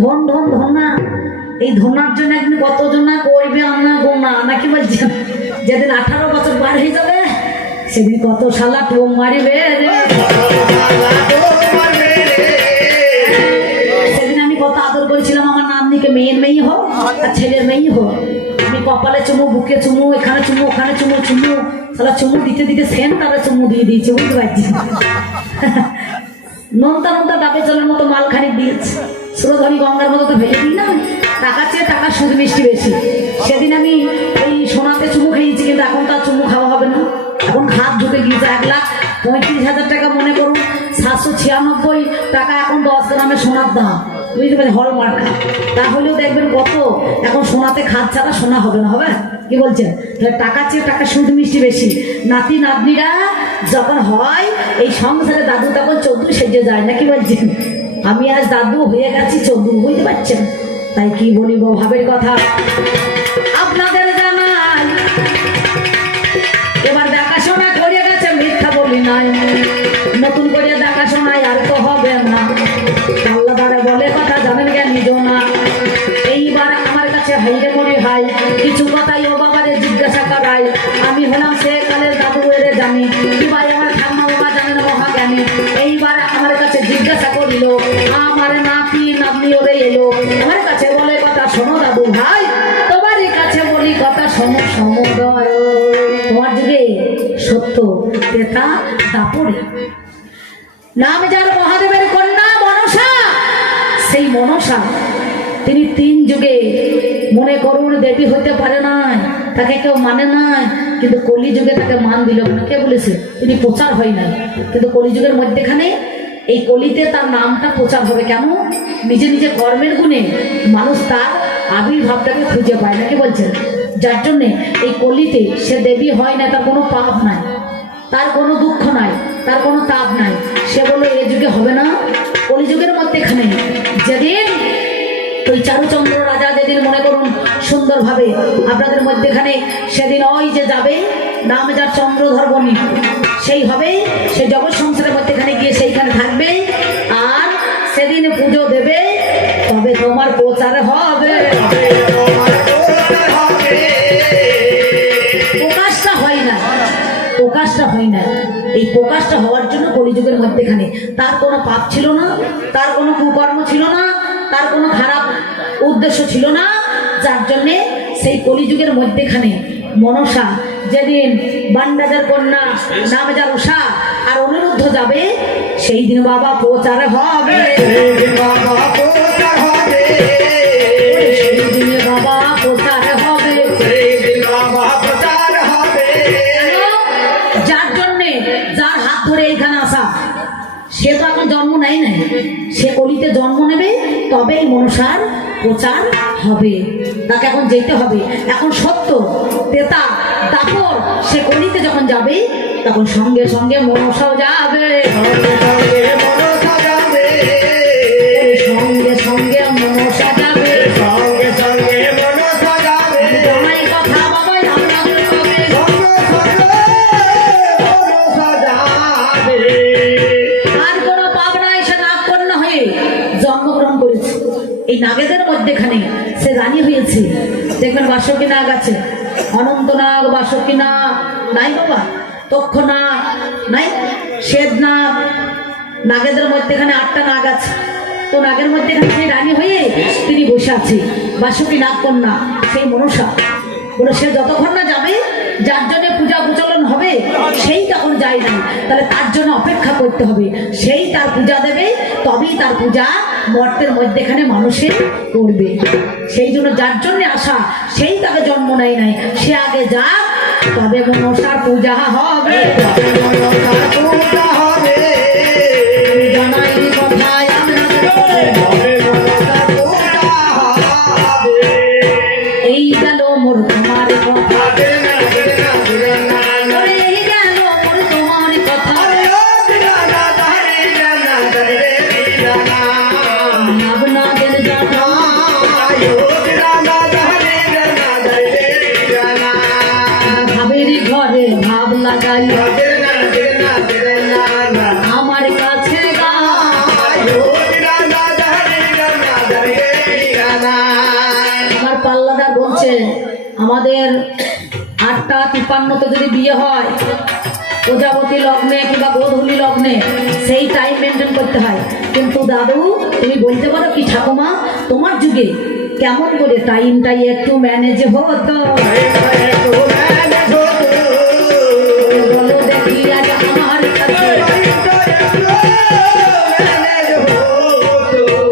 ধন ধন ধনা, এই ধনার জন্য একদিন কতজন না করবে আনা গোনা নাকি বলছেন? যেদিন 18 বছর পার হয়ে যাবে সেদিন কত শালা টোম মারিবে রে। সেদিন আমি কত আদর করেছিলাম আমার নাতনিকে, মেয়ের মেয়ে হোক আর ছেলের মেয়ে হোক, আমি কপালে চুমু, বুকে চুমু, এখানে চুমু, ওখানে চুমু, চুমু শালা চুমু দিতে দিতে সেন তারা চুমু দিয়ে দিয়েছে, বুঝতে পারছি। নোনতা নোনতা ডাবে জলের মতো মালখানি দিয়েছে, সুরধনী গঙ্গার মতো তো ভেজে দিই না, টাকা চেয়ে টাকা সুদ মিষ্টি বেশি। সেদিন আমি ওই সোনাতে চুমু খেয়েছি, কিন্তু এখন তার চুমু খাওয়া হবে না, এখন খাত ঢুকে গিয়েছে। 1,35,000 টাকা, মনে করুন 796 টাকা এখন 10 গ্রামের সোনার দাম, বুঝতে পারছি, হলমার্কা। তাহলেও দেখবেন কত এখন সোনাতে খাত ছাড়া সোনা হবে না, হবে কি বলছেন? তাহলে টাকা চেয়ে টাকা সুদ মিষ্টি বেশি। নাতি নাতনিরা যখন হয় এই সংসারে দাদু তখন 14 সেজে যায় না, কি বলছেন? আমি আজ দাদু হয়ে গেছি 14, বুঝতে পারছেন? তাই কি বলিব ভাবের কথা আপনাদের জানাই, এবার দেখাশোনা করে গেছে, মিথ্যা বলি নাই, নতুন করে দেখাশোনায় আর তো হবে না। আল্লাহ দ্বারা বলে কথা জানেন জ্ঞানী না। এইবার আমার কাছে হাইরে মনে ভাই কিছু কথাই ও বাবারে জিজ্ঞাসা করাই। আমি হলাম সে কালের দাদু এরে জানি, কি ভাই আমার ঠাম্মা বাবা জানেন মহাজ্ঞানী। এইবার আমার কাছে জিজ্ঞাসা করিল, আমার নাতি নাতনি ওরে এলো আমার কাছে বলে কথা শোনো দাদু ভাই, তোমার কাছে বলি কথা শোনো সমুদয়। তোমার যুগে সত্য ক্রেতা দাপড়ে নাম যার মহাদেবের কন্যা মনসা, সেই মনসা তিনি 3 যুগে মনে করুন দেবী হইতে পারে নাই, তাকে কেউ মানে নাই, কিন্তু কলি যুগে তাকে মান দিল না। কে বলেছে? তিনি প্রচার হয় নাই, কিন্তু কলিযুগের মধ্যেখানে এই কলিতে তার নামটা প্রচার হবে। কেন? নিজে নিজে কর্মের গুণে মানুষ তার আবির্ভাবটাকে খুঁজে পায় না, কি বলছেন? যার জন্যে এই কলিতে সে দেবী হয় না, তার কোনো পাপ নাই, তার কোনো দুঃখ নাই, তার কোনো তাপ নাই। সে বললো এ যুগে হবে না, কলিযুগের মধ্যেখানে যেদিন ওই চারুচন্দ্র রাজা যেদিন মনে করুন সুন্দরভাবে আপনাদের মধ্যেখানে সেদিন ওই যে যাবে নাম যার চন্দ্রধর বনি, সেই হবে, সেই জগৎ সংসারের মধ্যেখানে গিয়ে সেইখানে থাকবে, আর সেদিন পুজো দেবে, তবে তোমার প্রচার হবে। প্রকাশটা হয় না, প্রকাশটা হয় না। এই প্রকাশটা হওয়ার জন্য কলিযুগের মধ্যেখানে তার কোনো পাপ ছিল না, তার কোনো কুকর্ম ছিল না, তার কোনো খারাপ উদ্দেশ্য ছিল না, যার জন্যে সেই কলিযুগের মধ্যেখানে মনসা যেদিন বান্ডাজার কন্যা নাম যার উষা আর অনিরুদ্ধ যাবে, সেই দিন বাবা প্রচার হবে, সেই দিনে বাবা প্রচার হবে, যার জন্যে যার হাত ধরে এইখানে আসা, সে তো এখন জন্ম নেয় নাই, সে কলিতে জন্ম নেবে, তবে এই মনসার প্রচার হবে। তাকে এখন যেতে হবে। এখন সত্য তেতা দাপর সে কলিতে যখন যাবে, তখন সঙ্গে সঙ্গে মনসাও যাবে, সঙ্গে সঙ্গে মনসা যাবে, সঙ্গে সঙ্গে মনসা যাবে। জামাই কথা বাবা আপনাদের হবে, আর কোনো পাপ নাই। সে নাগ কন্যা হয়ে জন্মগ্রহণ করেছে, এই নাগেদের মধ্যেখানে সে রানী হয়েছে। দেখবেন বাসকী নাগ আছে, অনন্ত নাগ, বাসকী নাগ নাই বাবা, তক্ষ নাগ নাই, শ্বেত নাগ, নাগেদের মধ্যেখানে 8টা নাগ আছে। তো নাগের মধ্যেখানে সেই রানী হয়ে তিনি বসে আছে, বাসকী নাগ কন্যা সেই মনসা। বলে সে যতক্ষণ না যাবে, যার জন্য পূজা প্রচলন হবে, সেই তখন যায় না, তাহলে তার জন্য অপেক্ষা করতে হবে। সেই তার পূজা দেবে, তবেই তার পূজা মর্তের মধ্যেখানে মানুষে করবে। সেই জন্য যার জন্য আসা, সেই তাকে জন্ম নেয় নাই, সে আগে যাক, তবে মনসার পূজা হবে, জানাই কথায় এই গেল মোর তোমার কথা, ভাবেরই ঘরে ভাব লাগাই, আমার কাছে হচ্ছে আমাদের 8:53 যদি বিয়ে হয়, প্রজাপতি লগ্নে কিংবা গোধূলি লগ্নে সেই টাইম মেনটেন করতে হয়। কিন্তু দাদু তুমি বলতে পারো কি ঠাকুমা তোমার যুগে কেমন করে টাইমটাই একটু ম্যানেজ হতো? বলো দেখি আজ আমার কাছে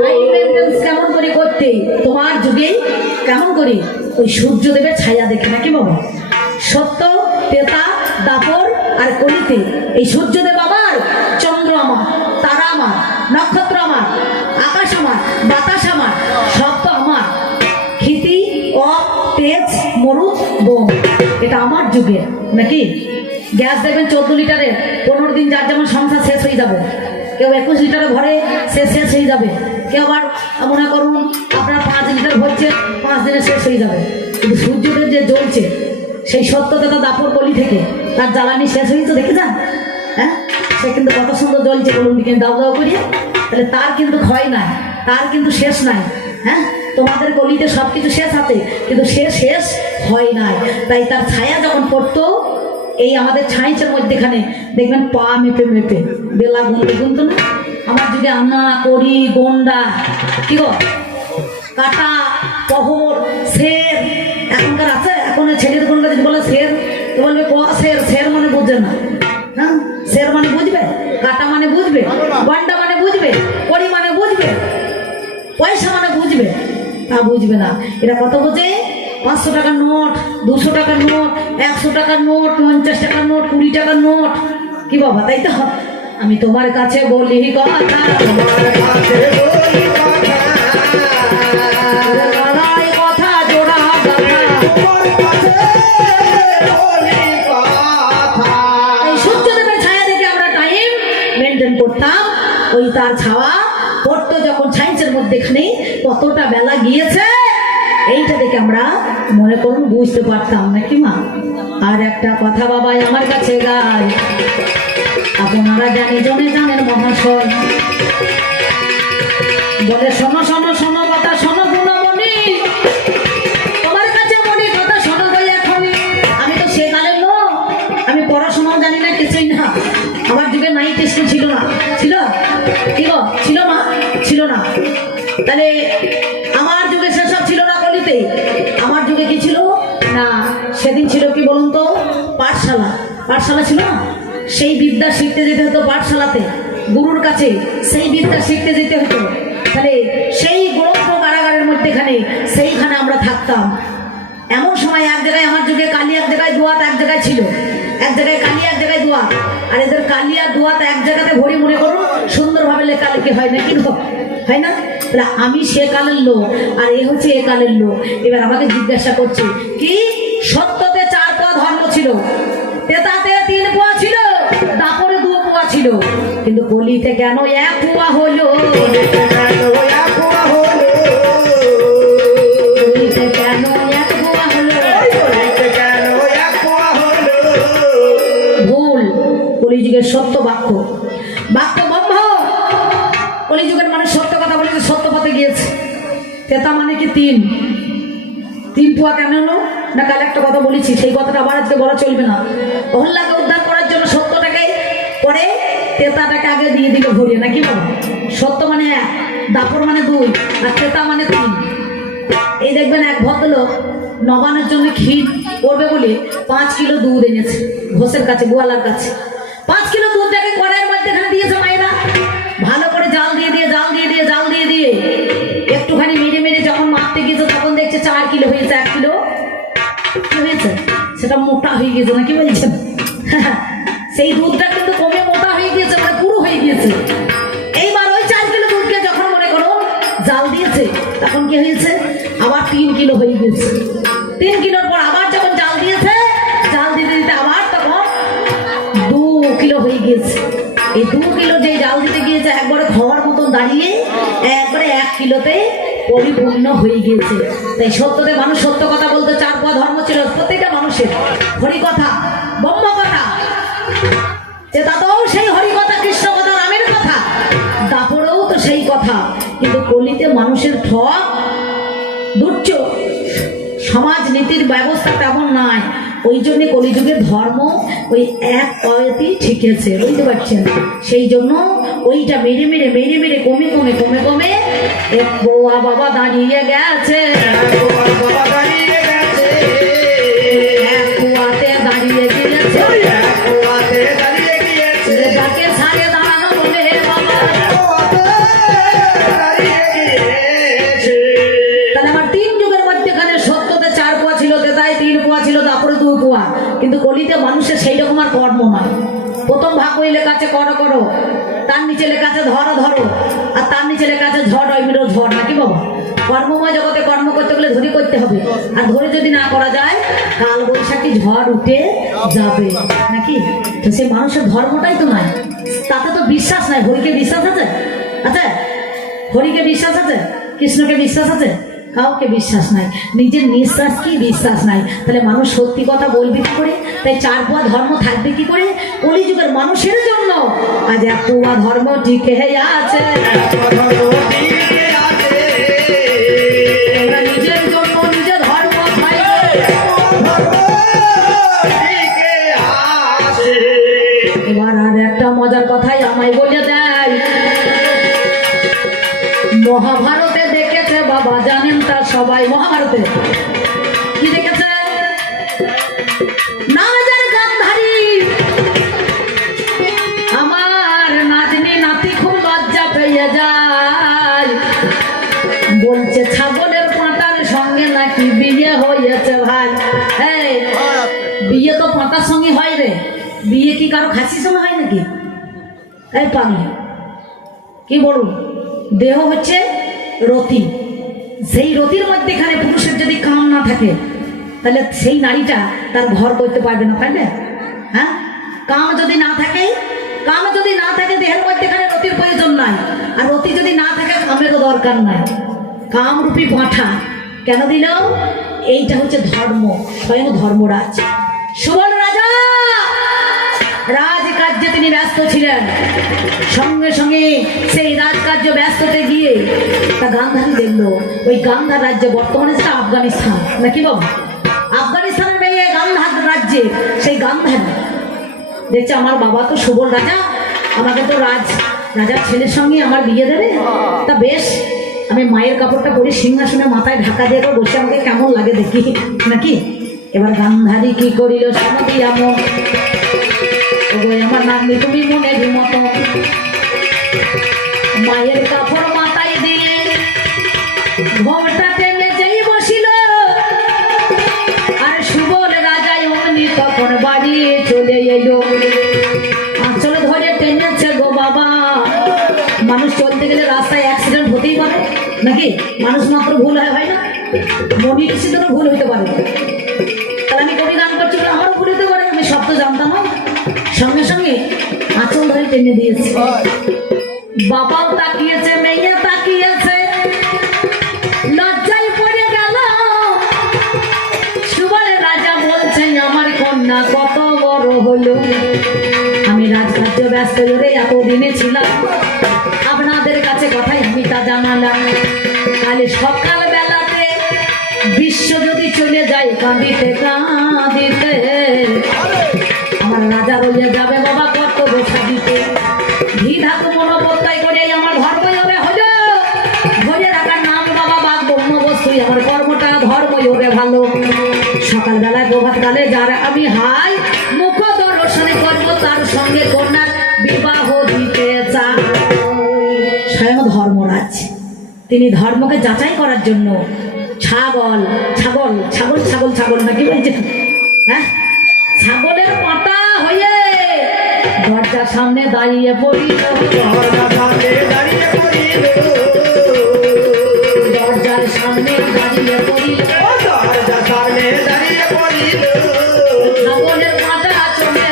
টাইম মেনটেন্স কেমন করে করতে তোমার যুগে? কেমন করে? ওই সূর্যদেবের ছায়া দেখে নাকি বাবা? সত্য, তেতা, দাপর আর কলিতে এই সূর্যদেব আমার, চন্দ্র আমার, তারা আমার, নক্ষত্র আমার, আকাশ আমার, বাতাস আমার, সব তো আমার। ক্ষিতি, অপ, তেজ, মরুদ, বোম, এটা আমার যুগে নাকি? গ্যাস দেবেন 14 লিটারের, 15 দিন যার যেমন সংসার শেষ হয়ে যাবে। কেউ 21 লিটারে ভরে, সে শেষ হয়ে যাবে। কেউ আবার মনে করুন আপনার 5 লিটার ভরছে, 5 দিনে শেষ হয়ে যাবে। কিন্তু সূর্যদেব যে জ্বলছে সেই সত্যতা দাপর কলি থেকে তার জ্বালানি শেষ হয়েছে, দেখে যান। হ্যাঁ, সে কিন্তু কত সুন্দর জ্বলছে বলুন দিকে দাও দাও করিয়ে। তাহলে তার কিন্তু ক্ষয় নাই, তার কিন্তু শেষ নাই। হ্যাঁ, তোমাদের কলিতে সব কিছু শেষ আছে কিন্তু সে শেষ হয় নাই। তাই তার ছায়া যখন পড়তো এই আমাদের ছাইচের মধ্যেখানে দেখবেন পা মেপে মেপে বেলা গুনতে গুনতো না। আমার যদি আন্না করি গন্ডা কি গো কাটা পহর শের এখনকার আছে। এখন ছেলের গন্ডা যদি বলে শের তো বলবে ক শের, শের মানে বুঝবে না। হ্যাঁ, শের মানে বুঝবে, কাটা মানে বুঝবে, গন্ডা মানে বুঝবে, কড়ি মানে বুঝবে, পয়সা মানে বুঝবে, তা বুঝবে না। এরা কত বোঝে? 500 টাকার নোট, 200 টাকার নোট, 100 টাকার নোট, 50 টাকার নোট, 20 টাকার নোট। কি বাবা, তাই তো? আমি তোমার কাছে বলি কথা, তোমার কাছে বলি কথা, লড়াই কথা জোড়া গাথা, তোমার কাছে বলি কথা। এই সূর্যদেবের ছায়া দেখে আমরা টাইম মেনটেন করতাম। ওই তার ছায়া পড়তো যখন সায়েন্সের মধ্যেখানে কতটা বেলা গিয়েছে এইটা দেখে আমরা মনে করুন বুঝতে পারতাম নাকি মা? আর একটা কথা বাবা আমার কাছে গায়, আপনারা জানি জনে জানেন মহাশয় বলে শোনো শোনো শোনো কথা শোনো গুণমণি, তোমার কাছে মনি কথা শোনো গো এখনই। আমি তো সে কালের লোক, আমি পড়াশোনাও জানি না, কিছুই না। আমার যুগে নাইট স্কুল ছিল না। ছিল কি গো? ছিল মা? ছিল না। তাহলে আমার যুগে সেসব ছিল না গলিতে। আমার যুগে কি ছিল না? সেদিন ছিল কি বলুন তো? পাঠশালা। পাঠশালা ছিল না? সেই বিদ্যা শিখতে যেতে হতো পাঠশালাতে, গুরুর কাছে সেই বিদ্যা শিখতে যেতে হতো। তাহলে সেই গ্রন্থ কারাগারের মধ্যেখানে সেইখানে আমরা থাকতাম। এমন সময় এক জায়গায় আমার যুগে কালী এক জায়গায় দোয়াত এক জায়গায় ছিল, এক জায়গায় কালী এক জায়গায় দোয়াত। আর এদের কালী আর দোয়াত এক জায়গাতে ভরি মনে করুন সুন্দরভাবে লেখালেখি হয় না, কিন্তু হয় না? তাহলে আমি সে কালের লোক আর এ হচ্ছে এ কালের লোক। এবার আমাকে জিজ্ঞাসা করছে কি? সত্যতে 4 পোয়া ধর্ম ছিল, তেতাতে 3 পোয়া ছিল, দাপরে 2 পোয়া ছিল, কিন্তু কলিতে কেন 1 পোয়া হলো? কলিতে কেন 1 পোয়া হলো? কলিতে কেন 1 পোয়া হলো? কলিতে কেন 1 পোয়া হলো? ভুল। কলিযুগের সত্য বাক্য, বাক্য ব্রহ্ম। কলিযুগের মানুষ সত্য কথা বলে সত্য পথে গিয়েছে। তেতা মানে কি 3 পোয়া কেন হলো না? কাল একটা কথা বলেছি, সেই কথাটা আবার আজকে বলা চলবে না। অহল্যাকে উদ্ধার করার জন্য সত্যটাকে পরে তেতাটাকে আগে দিয়ে দিল ভরিয়ে, নাকি বাবা? সত্য মানে 1, দাপর মানে 2 আর তেতা মানে 3। এই দেখবেন এক ভদ্রলোক নবানের জন্য ক্ষীর করবে বলে 5 কিলো দুধ এনেছে ঘোষের কাছে, গোয়ালার কাছে। 5 কিলো দুধটাকে কড়াইয়ের মধ্যে এখানে দিয়েছে মায়েরা, ভালো করে জাল দিয়ে দিয়ে জাল দিয়ে দিয়ে জাল দিয়ে দিয়ে একটুখানি মেরে মেরে যখন মাপতে গিয়েছে তখন দেখছে 4 কিলো হয়েছে। 1 কিলো কি হয়েছে? সেটা মোটা হয়ে গেছে, নাকি বলছেন? সেই দুধটা কিন্তু কমে মোটা হয়ে গিয়েছে, মানে পুরো হয়ে গিয়েছে। এইবার ওই 4 কিলো দুধকে যখন মনে করো জাল দিয়েছে তখন কি হয়েছে? আবার 3 কিলো হয়ে গেছে। 3 কিলোর পর আবার যখন জাল দিয়েছে, জাল দিতে দিতে আবার তখন 2 কিলো হয়ে গিয়েছে। এই 2 কিলো যে জাল দিতে গিয়েছে একবারে খাওয়ার মতন দাঁড়িয়ে একবারে 1 কিলোতে পরিপূর্ণ হয়ে গিয়েছে। তাই সত্যতে মানুষ সত্য কথা বলতে 4 পোয়া ধর্ম ছিল প্রত্যেকটা মানুষের। হরি কথা, ব্রহ্ম কথা, তেতাতেও সেই হরি কথা, কৃষ্ণ কথা, রামের কথা, দাপরেও তো সেই কথা। কিন্তু কলিতে মানুষের ঠক দুর্যোগ সমাজ নীতির ব্যবস্থা তেমন নাই, ওই জন্য কলিযুগের ধর্ম ওই এক পয়েতেই ঠিকেছে, বুঝতে পারছেন? সেই জন্য ওইটা মেরে মেরে মেরে মেরে কমে কমে কমে কমে এক বৌয়া বাবা দাঁড়িয়ে গেছে, এক কুয়াতে দাঁড়িয়ে গিয়েছে, তাকে ছাড়ে দাঁড়ানো বলে বাবা। তাহলে আমার 3 যুগের মধ্যেখানে সত্যতে 4 পোয়া ছিল, তেতায় 3 পোয়া ছিল, তারপরে 2 পোয়া। কিন্তু কলিতে মানুষের সেই রকম আর কর্ম নয়। প্রথম ভাগ ওই লেখা আছে করো করো, তার নিচে লেখা আছে ধরো ধরো, আর তার নিচে লেখা আছে ঝড় হয় মিরো ঝড়, নাকি বাবা? কর্মময় জগতে কর্ম করতে গেলে ধরে করতে হবে, আর ধরে যদি না করা যায় কাল বৈশাখী ঝড় উঠে যাবে, নাকি? তো সে মানুষের ধর্মটাই তো নাই, তাতে তো বিশ্বাস নাই। হরিকে বিশ্বাস আছে? আচ্ছা, হরিকে বিশ্বাস আছে? কৃষ্ণকে বিশ্বাস আছে? কাউকে বিশ্বাস নাই, নিজের নিঃশ্বাস কি বিশ্বাস নাই। তাহলে মানুষ সত্যি কথা বলবে কি করে? তাই 4 পোয়া ধর্ম থাকবে কি করে? কলিযুগের মানুষের জন্য আজ 1 পোয়া ধর্ম টিকে আছে। নিজের জন্য নিজে ধর্ম এবার আর একটা মজার কথাই আমায় বলে দেয়। মহাভারতে দেখেছে বাবা, জানেন তা সবাই। মহাভারতে কি দেখেছে? নাজার গান্ধারী আমার নাতনি নাতি খুব লজ্জা পেয়ে যায়, বলছে ছাগলের পাঁটার সঙ্গে নাকি বিয়ে হয়েছে। ভাই এই বিয়ে তো পাঁটার সঙ্গে হয় রে, বিয়ে কি কারো খাসির সঙ্গে হয় নাকি? এই পাগলি কি বলুন, দেহ হচ্ছে রতি, সেই রতির মধ্যেখানে পুরুষের যদি কাম না থাকে তাহলে সেই নারীটা তার ঘর করতে পারবে না, পারবে? হ্যাঁ, কাম যদি না থাকে, কাম যদি না থাকে দেহের মধ্যেখানে রতির প্রয়োজন নাই, আর রতি যদি না থাকে কামেরও দরকার নাই। কামরূপী পাঁঠা কেন দিল? এইটা হচ্ছে ধর্ম, স্বয়ং ধর্মরাজ। সুবর্ণ রাজা রাজকার্যে তিনি ব্যস্ত ছিলেন, সঙ্গে সঙ্গে সেই রাজকার্য ব্যস্ততে গিয়ে তা গান্ধারী দেখলো। ওই গান্ধার রাজ্যে, বর্তমানে সেটা আফগানিস্তান, নাকি বাবা? আফগানিস্তানের মেয়ে গান্ধার রাজ্যে সেই গান্ধারী দেখছে আমার বাবা তো সুবর্ণ রাজা, আমাকে তো রাজার ছেলের সঙ্গে আমার বিয়ে দেবে, তা বেশ আমি মায়ের কাপড়টা পরে সিংহাসনে মাথায় ঢাকা দিয়ে বসে, আমাকে কেমন লাগে দেখি, নাকি? এবার গান্ধারী কি করিল সমাধি আমো, আমার নাতনি তুমি মনে মতো মায়ের কাপড় মাথায় দিয়ে ঘোমটা টেনে যেই বসিল, আর সুবল রাজাই অমনি তখন বাড়ি চলে এলো। আঁচল ধরে টেনেছে গো বাবা। মানুষ চলতে গেলে রাস্তায় অ্যাক্সিডেন্ট হতেই পারে, নাকি? মানুষ মাত্র ভুল হয় না? মনি ঋষিদেরও ভুল হইতে পারে। তাহলে আমি কবি গান করছি, আমারও ভুল হতে পারে, আমি শব্দ জানতাম না। সঙ্গে সঙ্গে আঁচল ধরে টেনে দিয়েছে। বাবাও তাকিয়েছে, মেয়ে তাকিয়েছে, লজ্জায় পড়ে গেল। সুবল রাজা বলছে আমার কন্যা কত বড় হলো, আমি রাজকার্য ব্যস্ত করে এতদিনে ছিলাম, আপনাদের কাছে কথাই আমি তা জানালাম। কালে সকাল বেলাতে বিশ্ব যদি চলে যায় কাঁদিতে কাঁদিতে, আমার রাজা রইয়া যাবে বাবা কর্তব্য সাধিতে। দ্বিধাতু মনোবত্তায় করে আমার ধর্মই হবে হলো, ধরে রাখার নাম বাবা বাদ ব্রহ্ম বস্তুই আমার কর্মটা ধর্মই হবে ভালো। সকালবেলায় প্রভাত কালে যারা আমি হাই মুখ দর্শনে করব, তার সঙ্গে কন্যার বিবাহ দিতে চাই। স্বয়ং ধর্মরাজ তিনি ধর্মকে যাচাই করার জন্য ছাগল ছাগল ছাগল ছাগল ছাগল নাকি বলছেন? হ্যাঁ, ছাগলের পাটা হয়ে দরজার সামনে দাঁড়িয়ে পড়িল, দরজার সামনে দাঁড়িয়ে পড়িল, দরজার সামনে দাঁড়িয়ে পড়িল, দরজার সামনে দাঁড়িয়ে পড়িল, ছাগলের পাটা চলে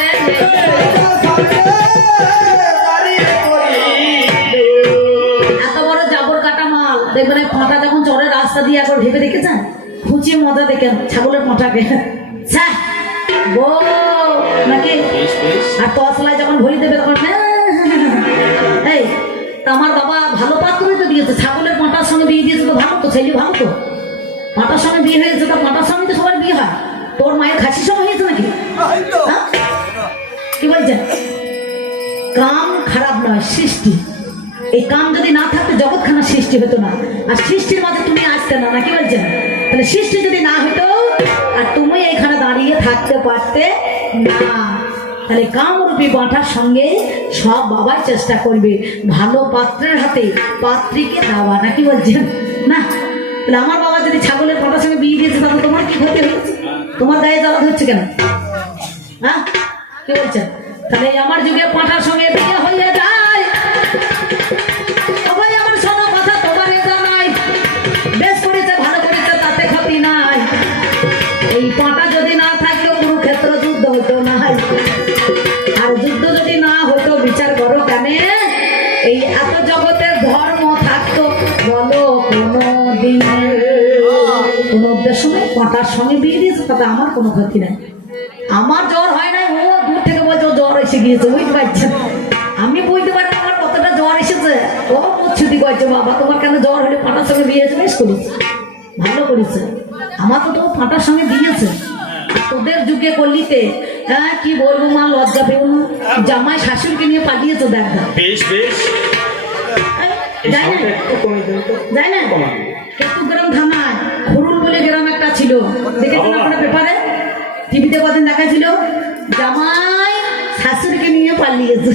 এত বড় জাবর কাটা মাল দেখবেন। পাটা যখন চড়ে রাস্তা দিয়ে একবার ভেবে দেখেছেন, খুঁচিয়ে মজা দেখেন ছাগলের পাটাকে গো নাকি? আর তসলায় যখন ভরি দেবে তখন এই আমার বাবা ভালো পাত্রই তো দিয়েছে, ছাগলের পাঁটার সঙ্গে বিয়ে দিয়েছে, তো ভালো তো, ছেলে ভালো তো। পাঁটার সঙ্গে বিয়ে হয়েছে, তা পাঁটার সঙ্গে তো সবার বিয়ে হয়। তোর মায়ের খাসির সঙ্গে হয়েছে নাকি? হ্যাঁ? কি বলছেন? কাম খারাপ নয়, সৃষ্টি। এই কাম যদি না থাকতো জগৎখানা সৃষ্টি হতো না, আর সৃষ্টির মাঝে তুমি আসতে না, নাকি বলছেন? তাহলে সৃষ্টি যদি না হতো আর তুমি এইখানে দাঁড়িয়ে থাকতে পারতে না। তাহলে কামরূপী বাঁটার সঙ্গে সব বাবার চেষ্টা করবে ভালো পাত্রের হাতে পাত্রীকে দেওয়া, নাকি বলছেন? না, তাহলে আমার বাবা যদি ছাগলের বাঁটার সঙ্গে বিয়ে দিয়েছে, তাহলে তোমার কি ক্ষতি হয়েছে? তোমার গায়ে জ্বালা হচ্ছে কেন? হ্যাঁ, কি বলছেন? তাহলে আমার যুগে পাঁঠার সঙ্গে বিয়ে হয়ে যায়। সবাই আমার শোনো কথা, তোমার জানাই, বেশ করেছে, ভালো করেছে, তাতে ক্ষতি নাই। এই পাঁঠা যদি না থাকতো কুরুক্ষেত্র যুদ্ধ হতো না, আর যুদ্ধ যদি না হতো বিচার করো কেন এই এত জগতের ধর্ম থাকতো বলো কোনো দিন? কোনো উদ্দেশ্য নেই। পাঁঠার সঙ্গে বিয়ে দিয়েছে, তাতে আমার কোনো ক্ষতি নাই। আমার জ্বর হয় নাই, ও দূর থেকে বলছে ও জ্বর এসে গিয়েছে, বুঝতে পারছেন? আমি বুঝতে পারি আমার কতটা জ্বর এসেছে। ও প্রচ্ছুতি করছে, বাবা তোমার কেন জ্বর হলে পাঁটার সঙ্গে দিয়েছে? বেশ করেছে, ভালো করেছে। আমার তো তোমার পাঁটার সঙ্গে দিয়েছে। তোদের যুগে করলিতে, হ্যাঁ কি বলবো মা, লজ্জা পেও না। জামাই শাশুড়িকে নিয়ে পালিয়েছো, দেখ বেশ বেশ যাই না, যাই না। কেতুগ্রাম থানায় খুরুল বলে গ্রাম একটা ছিল, দেখেছেন আপনারা পেপারে, টিভিতে কদিন দেখাছিল, জামাই শাশুড়িকে নিয়ে পালিয়েছে।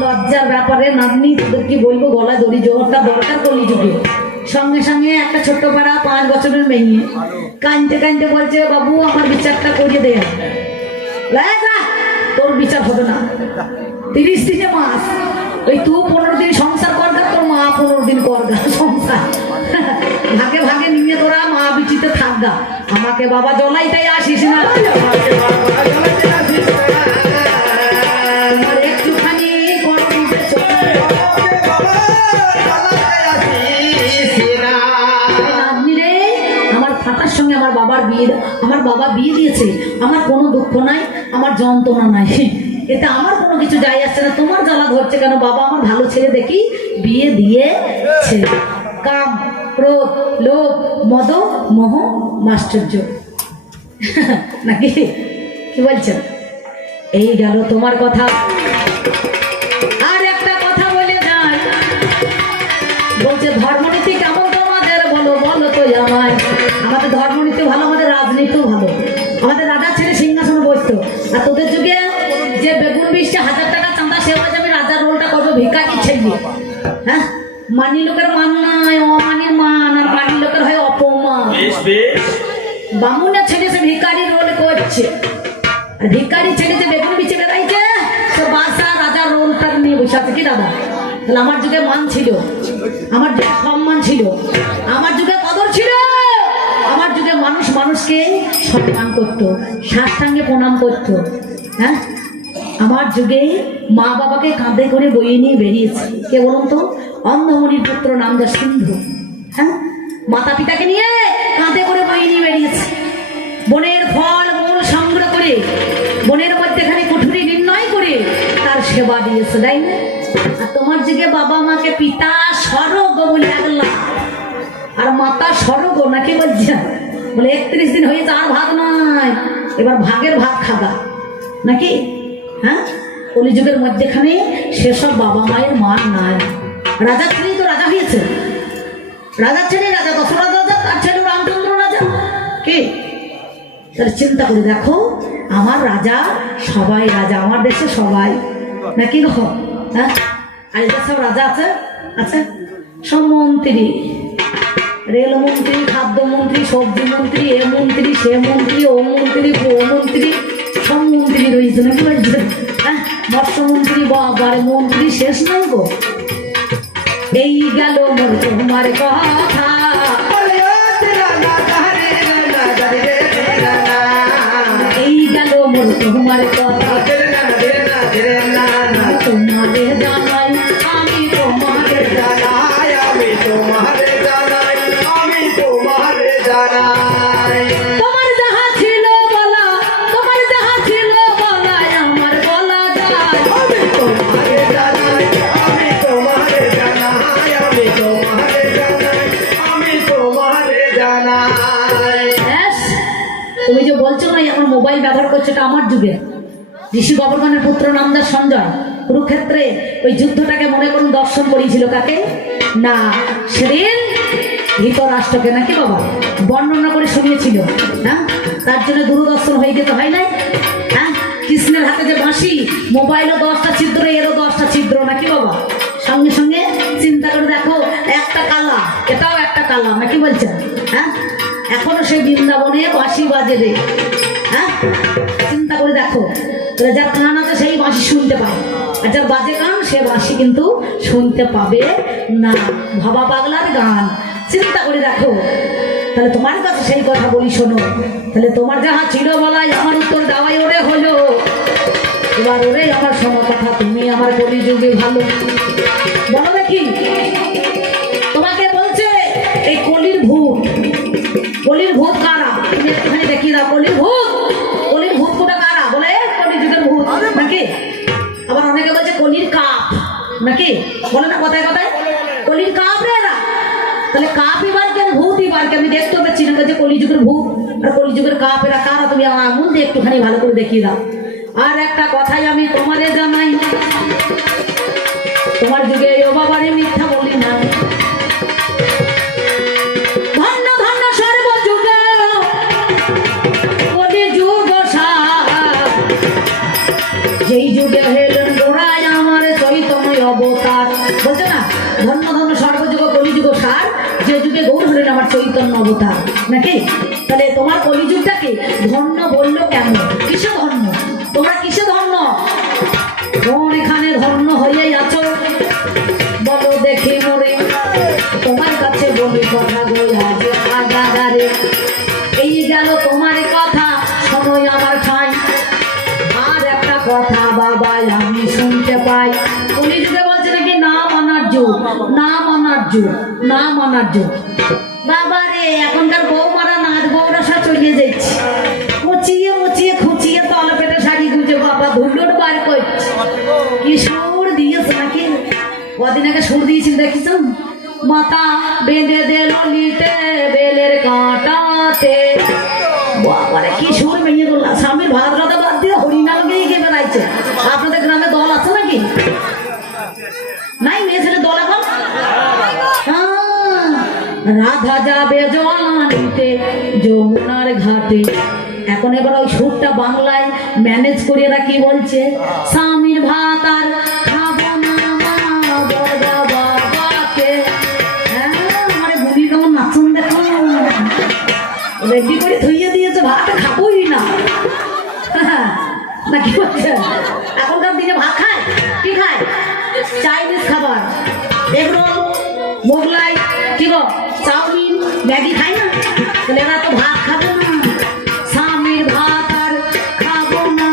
লজ্জার ব্যাপারে নাতনি, তোদের কি বলবো, গলা দড়ি জোরটা দরকার করলি যুগে। সঙ্গে সঙ্গে একটা ছোট্ট পাড়া 5 বছরের মেয়ে কাঁদতে কাঁদতে বলছে, বাবু আমার বিচারটা করিয়ে দে। তোর বিচার হবে না, 30 দিনে মাস, ওই তুই 15 দিন সংসার করগা, তোর মা 15 দিন করগা সংসার, ভাগে ভাগে নিয়ে তোরা মা বিচিতে থাকগা। আমাকে বাবা জ্বলাইটাই আসিস না, একটুখানি আমার ফাটার সঙ্গে আমার বাবার বিয়ে, আমার বাবা বিয়ে দিয়েছে, আমার কোনো দুঃখ নাই, আমার যন্ত্রণা নাই, এতে আমার কোনো কিছু যায় আসছে না। তোমার জ্বালা ধরছে কেন? বাবা আমার ভালো ছেলে দেখি বিয়ে দিয়েছে। কাম, ক্রোধ, লোভ, মদ, মোহ, মাশ্চর্য, নাকি কি বলছেন? এই গেল তোমার কথা। আর একটা কথা বলে যায়, বলছে ধর্মনীতি কেমন তোমাদের, বলো বলো তো আমায়। আমাদের ধর্মনীতি ভালো, আমাদের রাজনীতিও ভালো। আমাদের রাজার ছেলে সিংহাসনে বসতো, আর তোদের যুগে যে বেগুন 20,000 টাকা চাঁদা, সে বলছে আমি রাজার রোলটা করবো, ভিখারি ছেলে। হ্যাঁ, মানি লোকের মান নয়, অমানির মান, আর মানি লোকের হয় অপমান। বামুনের ছেলে সে ভিখারি রোল করছে, আর ভিখারি ছেলে যে বেগুন বিচে বেড়াইছে, সে বাসা রাজার রোলটা নিয়ে বসে আছে। কি দাদা? তাহলে আমার যুগে মান ছিল, আমার যুগে সম্মান ছিল, আমার যুগে কদর ছিল, আমার যুগে মানুষ মানুষকে সম্মান করতো, সাষ্টাঙ্গে প্রণাম করতো। হ্যাঁ, আমার যুগে মা বাবাকে কাঁধে করে বইয়ে নিয়ে বেরিয়েছে। কে বলুন তো? অন্ধমণির পুত্র নাম যা সিন্ধু। হ্যাঁ, মাতা পিতাকে নিয়ে কাঁধে করে বইয়ে নিয়ে বেরিয়েছে। বনের ফল মূল সংগ্রহ করে, বনের মধ্যেখানে কুঠুরি নির্ণয় করে তার সেবা দিয়েছে, তাই না? আর তোমার যুগে বাবা মাকে পিতা স্বর্গ বলে আগলা, আর মাতা স্বর্গ, নাকি বলছেন? বলে 31 দিন হয়েছে, আর ভাত নাই, এবার ভাগের ভাত খাগা, নাকি? হ্যাঁ, কলিযুগের মধ্যেখানে সেসব বাবা মায়ের মান নাই। রাজার ছেলেই তো রাজা হয়েছে, রাজার ছেলে রাজা, দশরথ রাজা, তার ছেলে রামচন্দ্র রাজা। কি তাহলে চিন্তা করে দেখো, আমার রাজা সবাই রাজা, আমার দেশে সবাই, নাকি গো? হ্যাঁ, আর এদের সব রাজা আছে, আছে সব মন্ত্রী, রেলমন্ত্রী, খাদ্যমন্ত্রী, সবজি মন্ত্রী, এ মন্ত্রী, সে মন্ত্রী, ও মন্ত্রী, ও মন্ত্রী, সব মন্ত্রী রয়েছে, নাকি বলছে? হ্যাঁ, মৎস্যমন্ত্রী, বাবার মন্ত্রী, শেষ নাই গো। এই গেল মোর তোমার কথা, এই গেল মোর তোমার কথা, তোমারে জানাই আমি, তোমারে জানাই আমি, তোমারে জানাই আমি, তোমারে জানাই। তোমার যাহা ছিল বলা, তোমার যাহা ছিল বলা, আমার বলা যায়। আমি তোমারে জানাই আমি, তোমারে জানাই আমি, তোমারে জানাই আমি, তোমারে জানাই। বলছো না এখন মোবাইল ব্যবহার করছে, এটা আমার যুগে। ঋষি গোবর্ধনের পুত্র নামদার সঞ্জয় কুরুক্ষেত্রে ওই যুদ্ধটাকে মনে করুন দর্শন করিয়েছিল কাকে না, সেদিন ধৃতরাষ্ট্রকে নাকি বাবা বর্ণনা করে শুনিয়েছিল। হ্যাঁ, তার জন্য দূরদর্শন হয়ে যেতে হয় নাই। হ্যাঁ, কৃষ্ণের হাতে যে বাঁশি, মোবাইলও 10টা ছিদ্র, এরও 10টা ছিদ্র নাকি বাবা। সঙ্গে সঙ্গে চিন্তা করে দেখো, একটা কালা, এটাও একটা কালা নাকি বলছেন। হ্যাঁ, এখনো সেই বৃন্দাবনে বাঁশি বাজে রে। হ্যাঁ, চিন্তা করে দেখো, যার কান আছে সেই বাঁশি শুনতে পায়, আর যার বাজে গান সে বাঁশি কিন্তু শুনতে পাবে না। ভাবা পাগলার গান, চিন্তা করে দেখো। তাহলে তোমার কাছে সেই কথা বলি শোনো, তাহলে তোমার যাহা ছিল বলাই আমার উত্তর দেওয়াই ওরে হলো। এবার ওরে আমার শোনো কথা, তুমি আমার কলিযুগে ভালো। বলো দেখি, তোমাকে বলছে এই কলির ভূত, কলির ভূত কারা? তুমি একটুখানি দেখিয়ে দাও, কলির ভূত, কলির ভূত কোটা কারা? বলে কলিযুগের ভূত নাকি। আবার অনেকে বলছে কলির কাপ নাকি, বলে না কথায় কথায় কলির কাপ রে এরা। তাহলে কাপ এবার কেন, ভূত এবার কে? আমি দেখতে পাচ্ছি না যে কলিযুগের ভূত আর কলিযুগের কাপ এরা কারা, তুমি আমার আঙুল দিয়ে একটুখানি ভালো করে দেখিয়ে দাও। আর একটা কথাই আমি তোমাদের জানাই, তোমার যুগে ও বাবারে মিথ্যা বলি না। ধন্য ধন্য সর্বযুগে কলিযুগ সার, যেই যুগে হেলেন গোড়ায় আমার চৈতন্য অবতার। বলছে না, ধন্য ধন্য সর্বযুগ কলিযুগ সার, যে যুগে গৌর হলেন আমার চৈতন্য অবতার নাকি। তাহলে তোমার কলিযুগটাকে ধন্য বললো কেন? কিসে ধন্য? তোমরা কিসে ধন্য? কোন এখানে ধন্য হয়েই আছো বলো দেখি মরে। তোমার কাছে বলি কথা গো আগারে, এই গেল তোমার কথা, শোনো আমার ঠাই। আর একটা কথা বাবা আমি শুনতে পাই, কলিযুগে বলছে নাকি না মানার যুগ, না মানার যুগ, না মানার যুগ। বাবা রে, এখনকার বউ মারা নাচ বউরা সব চলিয়ে যাচ্ছে, মুচিয়ে মুচিয়ে খুচিয়ে তলা পেটে শাড়ি গুজে বাবা ধুলোট বার করছে। কি সুর দিয়েছে নাকি, কদিন আগে সুর দিয়েছিল দেখিস, মাথা বেঁধে দে ললিতে বেলের কাঁটাতে। বাবারে কি সুর মেয়ে বললাম, স্বামীর ভাত রাধা বাদ দিয়ে হরিনাম গিয়ে গিয়ে বেড়াইছে। আপনাদের গ্রামে দল আছে নাকি? নাই মেয়ে ছেলে দল এখন? রাধা যাবে জল আনিতে যমুনার ঘাটে। এখন এবার ওই সুরটা বাংলায় ম্যানেজ করে এরা কি বলছে, স্বামীর ভাত আর খাবো না মা বড়া বাবাকে। হ্যাঁ, আমার বুড়ি কেমন নাচন দেখো, রেডি করে ধুইয়ে দিয়েছে, ভাত খাবোই না না কি বলছে। এখনকার দিনে ভাত খায় কি খায়? চাইনিজ খাবার, এগরোল, মোগলাই, কি গো চাউমিন, ম্যাগি খায় না। তাহলে এরা তো ভাত খাবে না, স্বামীর ভাত আর খাবো না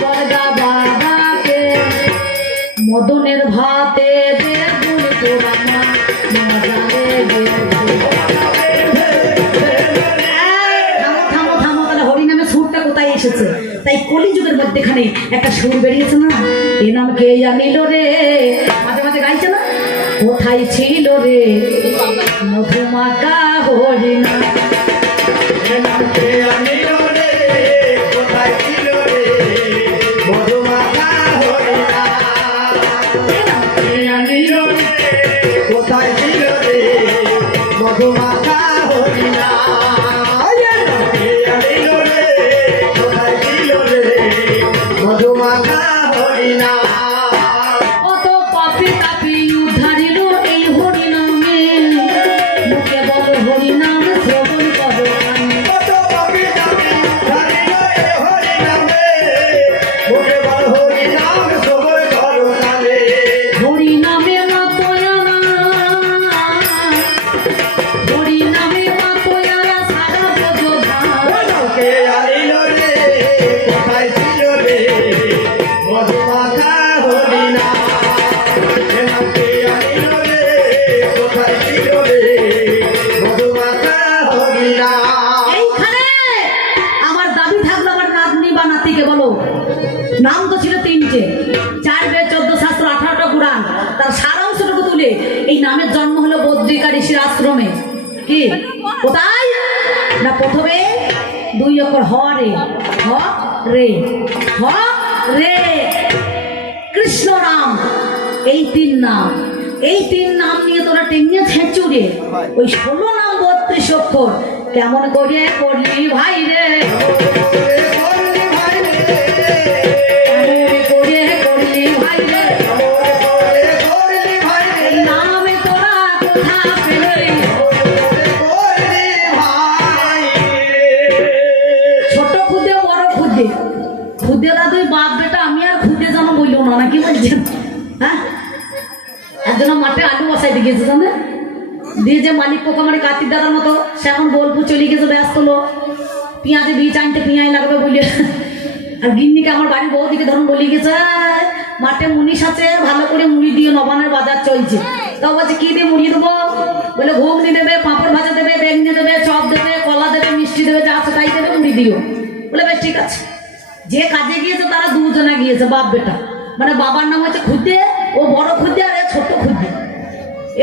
বড়া বাবাকে। মদনের ভাতে বেগুন পোড়া মা মজা লেগে। থামো থামো, তাহলে হরিনামে সুরটা কোথায় এসেছে? তাই কলিযুগের মধ্যেখানে একটা সুর বেরিয়েছে না, এ নাম কে জানিল রে, মাঝে মাঝে গাইছে না, কোথায় ছিল রে মধুমাকা হরিনাম। এ নাম কে জানিল রে, কোথায় ছিল রে মধুমাকা হরিনাম। এ নাম কে জানিল রে, কোথায় ছিল রে মধুমাকা হরিনাম। মধুমাখা হরিনাম, কত পাপি তাপি উদ্ধারিল এই হরিনামে, মুখে বল হরিনাম শ্রবণ করো। কত পাপি তাপি উদ্ধারিল এই হরিনামে, মুখে বল হরিনাম শ্রবণ করো নামে। হরিনামে মাতোয়ানা, হরিনামে মাতোয়ানা সারা বোঝো কে আইল রে, কোথায় ছিল রে মধুমাখা হরিনাম। এ নাম কে আইল রে, কোথায় ছিল রে মধুমাখা হরিনাম। এইখানে আমার দাবি থাকলো আমার নাতনি বা নাতিকে বলো, নাম তো ছিল 3টে, 4 বেদ 14 শাস্ত্র 18টা পুরাণ, তার সারাংশটুকু তুলে এই নামের জন্ম হলো বদ্রিকা ঋষির আশ্রমে। কি কোথায় না, প্রথমে 2 অক্ষর হ রে, হ রে, হ রে, কৃষ্ণ নাম, এই 3 নাম, এই 3 নাম নিয়ে তোরা টেঙ্গে ছেঁচুরে ওই 16 নাম 32 অক্ষর কেমন করে করলি ভাই রে, খুদেরা 2 বাপ বেটা, আমি আর খুদে জানো বললো না নাকি বলছেন? হ্যাঁ, একজন মাঠে আলু বসাইতে গেছে জানে, দিয়ে যে মালিক পোকামারি কার্তিক দাদার মতো সে এখন বোলপুর চলে গেছে ব্যস্ত লোক, পেঁয়াজে বীজ আনতে পেঁয়াজ লাগবে বলে। আর গিন্নিকে আমার বাড়ির বউদিকে ধরুন বলে গেছে মাঠে মুনিশ আছে, ভালো করে মুড়ি দিয়ে নবানের বাজার চলছে। তাও বলছে কি দিয়ে মুড়ি দেবো? বলে ঘুগনি দেবে, পাঁপড় ভাজা দেবে, বেগনি দেবে, চপ দেবে, কলা দেবে, মিষ্টি দেবে, যা আছে তাই দেবে, মুড়ি দিও। বলে বেশ ঠিক আছে। যে কাজে গিয়েছে তারা 2 জনা গিয়েছে বাপ বেটা, মানে বাবার নাম হচ্ছে খুদে, ও বড় খুদে আর ছোট খুদে।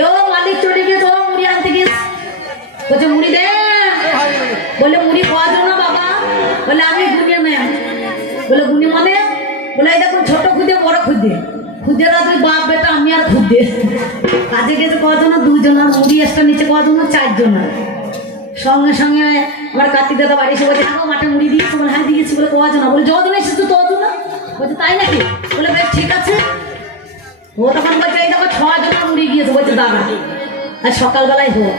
এও মালিক চলে গিয়েছে, ও মুড়ি আনতে গিয়েছে, বলছে মুড়ি দে। বলে মুড়ি কজন না বাবা? বলে আমি গুনিয়ে নেই। বলে গুনি মানে? বলে এই দেখুন ছোট খুদে বড় খুদে, খুদেরা 2 বাপ বেটা, আমি আর খুদে। কাজে গেছে কজন? 2 জনা। মুড়ি একটা নিচে কজন? 4 জনা। সঙ্গে সঙ্গে আমার কার্তিক দাদা বাড়ি এসে বলছে আগো মাঠে মুড়ি দিয়েছি। বলে হ্যাঁ দিয়েছি। বলে কজন? বলে যজন এসেছে তজন। বলছে তাই নাকি? বলে বেশ ঠিক আছে। ও তখন বলছে এই দেখো 6 জনা মুড়ি গিয়েছে। বলছে দাদা আর সকালবেলায় হোক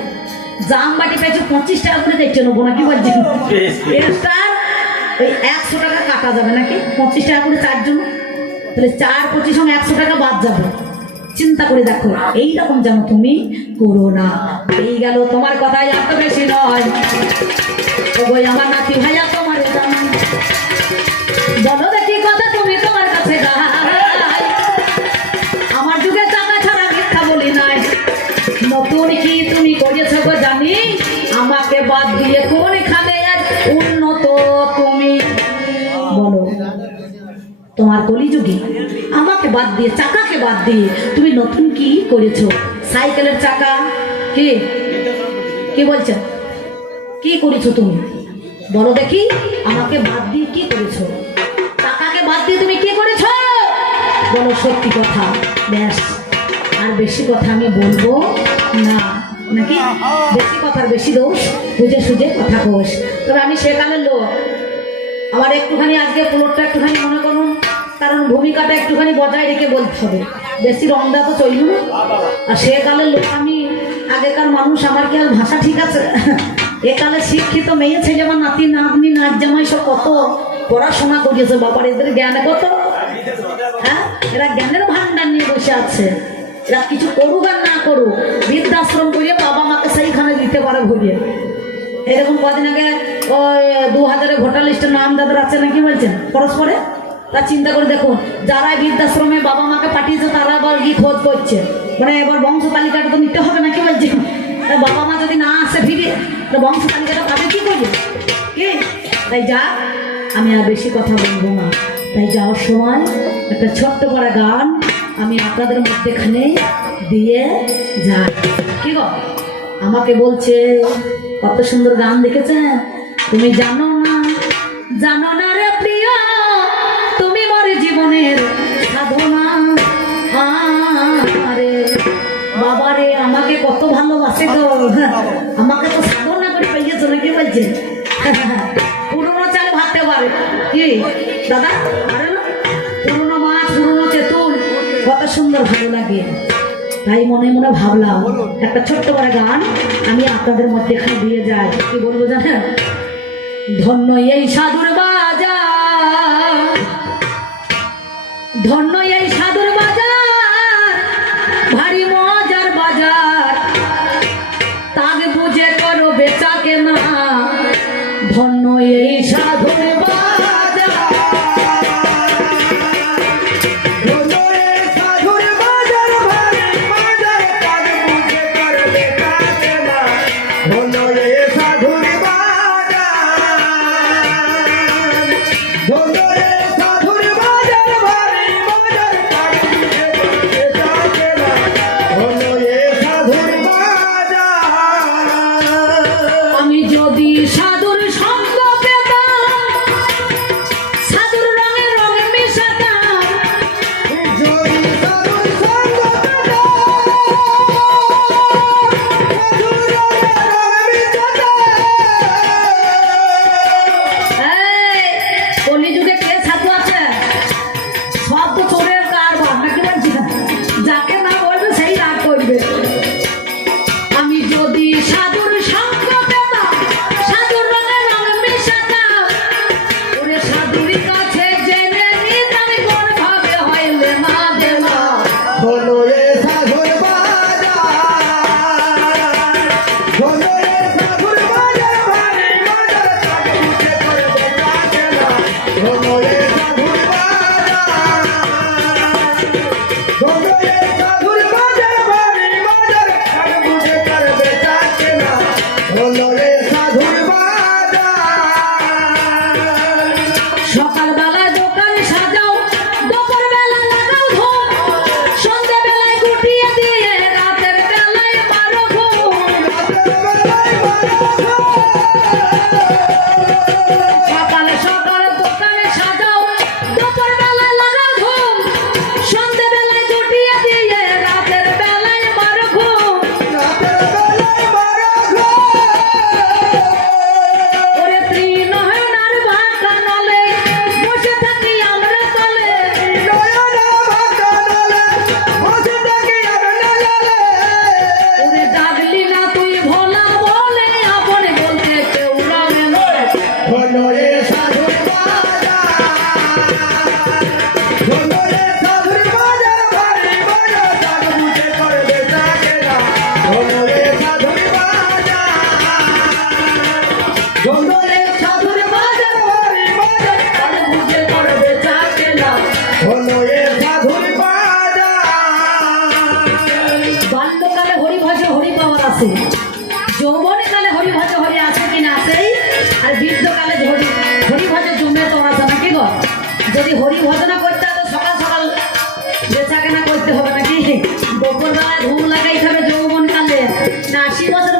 জাম বাটি পেয়েছে 25 টাকা করে দেখছে নেবো নাকি বলছেন? ওই 100 টাকা কাটা যাবে নাকি? 25 টাকা করে 4 জন, তাহলে 4 25 সঙ্গে 100 টাকা বাদ যাবে। চিন্তা করে দেখো, এইরকম যেন তুমি করো না। এই গেল তোমার কথাই এত বেশি নয়। ওই আমার নাতি ভাইয়া তোমার বলো দেখি কথা তুমি তোমার কাছে গাই। আমার যুগে টাকা ছাড়া মিথ্যা বলি নাই। নতুন কি তুমি করেছো গো জানি, আমাকে বাদ দিয়ে কোনখানে এক উন্নত তুমি বলো। তোমার কলিযুগে আমাকে বাদ দিয়ে, চাকাকে বাদ দিয়ে তুমি নতুন কি করেছো? সাইকেলের চাকা কি কি বলছো? কি করেছো তুমি বলো দেখি? আমাকে বাদ দিয়ে কি করেছো? চাকাকে বাদ দিয়ে তুমি কি করেছো বলো? সত্যি কথা। ব্যাস, আর বেশি কথা আমি বলবো না নাকি? বেশি কথার বেশি দোষ, বুঝে সুঝে কথা কোষ। তবে আমি সেকালের লোক, আমার একটুখানি আজকে পুরোটা একটুখানি মনে করুন, কারণ ভূমিকাটা একটুখানি বজায় রেখে বলতে হবে, বেশি রংদা তো চলল না। আর সেকালের লোক আমি, আগেকার মানুষ, আমার কি আর ভাষা ঠিক আছে? একালে শিক্ষিত মেয়ে ছেলে, আমার নাতি নাতনি নাচ জামাই সব কত পড়াশোনা করিয়েছে বাবার, এদের জ্ঞানে কত। হ্যাঁ, এরা জ্ঞানের ভান্ডার নিয়ে বসে আছে। এরা কিছু করুক আর না করুক, বৃদ্ধাশ্রম করিয়ে বাবা মাকে সেইখানে দিতে পারে ভরিয়ে। এরকম কদিন আগে ওই 2000-এ ভোটার লিস্টের নাম যাদের আছে নাকি বলছেন পরস্পরে, তা চিন্তা করে দেখুন, যারা বৃদ্ধাশ্রমে বাবা মাকে পাঠিয়েছে তারা আবার গিয়ে খোঁজ করছে, মানে এবার বংশ তালিকাটা তো নিতে হবে নাকি বলছেন? বাবা মা যদি না আসে ফিরে, তো বংশ তালিকাটা পাবে কি করবে? কি তাই যা, আমি আর বেশি কথা বলবো না। তাই যাওয়ার সময় একটা ছোট্ট করে গান আমি আপনাদের মধ্যেখানে দিয়ে যাই। কি গো, আমাকে বলছে কত সুন্দর গান লিখেছেন, তুমি জানো না, জানো না রে প্রিয়, তুমি মোর জীবনের সাধনা। আরে বাবারে, আমাকে কত ভালোবাসে গো, আমাকে তো সাধনা করে পাইয়েছো নাকি বলছে? পুরোনো চাল ভাবতে পারে কি দাদা? আরে না, পুরোনো মাছ, পুরোনো তেঁতুল কত সুন্দর ভালো লাগে। তাই মনে মনে ভাবলাম একটা ছোট্ট করে গান আমি আপনাদের মধ্যে এখানে দিয়ে যাই। কি বলবো জানেন? ধন্য এই সাধুর বাজার, ধন্য এই সাধুর বাজার, ভারী মজার বাজার, তাগ বুঝে করো বেচা কেনা। ধন্য এই সাধুর আমি যদি সাধুর সঙ্গ পেতাম সাধুর সঙ্গ পেতাম, সাধুর রঙে রঙ মিশাতাম। ওরে সাধুর কাছে জেনে নিতাম কোন ভাবে হইলে মা দেবা। হলো এ সাধুর বাজার, হলো এ সাধুর বাজার, ভারী বাজার, সাধুকে করবে চাচেরা। হলো এ সাধুর বাজার, হলো এ সাধুর বাজার, ভারী বাজার, সাধুকে করবে চাচেরা। হলো এ সাধুর বাজার। সকালবেলায় দোকান সাজাও, দুপুরবেলা লাগাও ধূপ, সন্ধ্যেবেলায় গুটিয়ে দিয়ে রাতের বেলায় মারো ঘুম। সকালে সকাল দোকানে সাজাও, দুপুরবেলায় লাগাও ধূপ, সন্ধ্যেবেলায় গুটিয়ে দিয়ে রাতের বেলায় মারো ঘুম। ওরে ত্রিনয়নার ভাটা নলে বসে থাকি আমরা তলে। ওরে ডাকলি না তুই ভোলা বলে, আপন বলতে কেউ রবে না। বন্ধরে সাধুর বাজার, তার বুঝে করবে চাকে না। বাল্যকালে হরি ভজে হরি পাওয়ার আছে, যৌবনে কালে হরি ভজে হরি আছে কিনা আছেই, আর বৃদ্ধকালে হরি হরি ভজে জমে তো আছে নাকি গো। যদি হরি ভজনা করতে হয় তো সকাল সকাল বেচা কেনা করতে হবে নাকি, দুপুরবেলায় ধুম লাগাইতে হবে যৌবন কালে, না 80 বছর